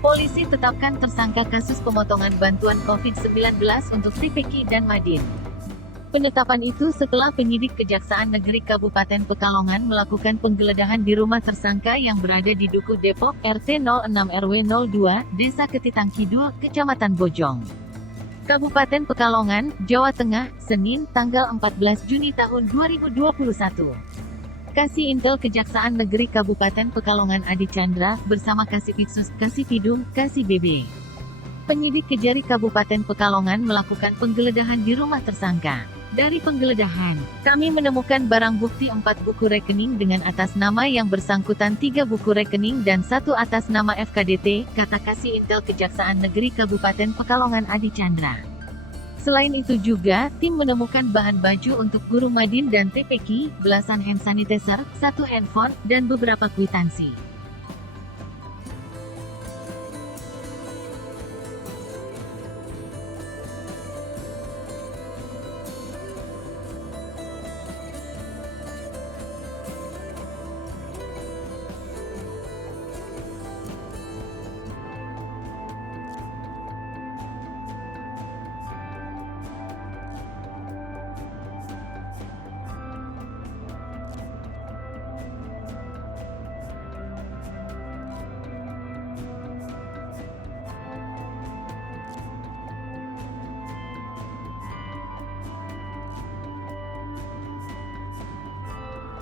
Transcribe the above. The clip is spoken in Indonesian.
Polisi tetapkan tersangka kasus pemotongan bantuan COVID-19 untuk TPQ dan Madin. Penetapan itu setelah penyidik Kejaksaan Negeri Kabupaten Pekalongan melakukan penggeledahan di rumah tersangka yang berada di Dukuh Depok, RT 06 RW 02, Desa Ketitang Kidul, Kecamatan Bojong, Kabupaten Pekalongan, Jawa Tengah, Senin, tanggal 14 Juni tahun 2021. Kasih Intel Kejaksaan Negeri Kabupaten Pekalongan Adi Chandra, bersama Kasipidsus, Kasipidum, KasBB. Penyidik Kejari Kabupaten Pekalongan melakukan penggeledahan di rumah tersangka. Dari penggeledahan, kami menemukan barang bukti 4 buku rekening dengan atas nama yang bersangkutan, 3 buku rekening dan 1 atas nama FKDT, kata Kasih Intel Kejaksaan Negeri Kabupaten Pekalongan Adi Chandra. Selain itu juga, tim menemukan bahan baju untuk guru Madin dan TPQ, belasan hand sanitizer, 1 handphone, dan beberapa kwitansi.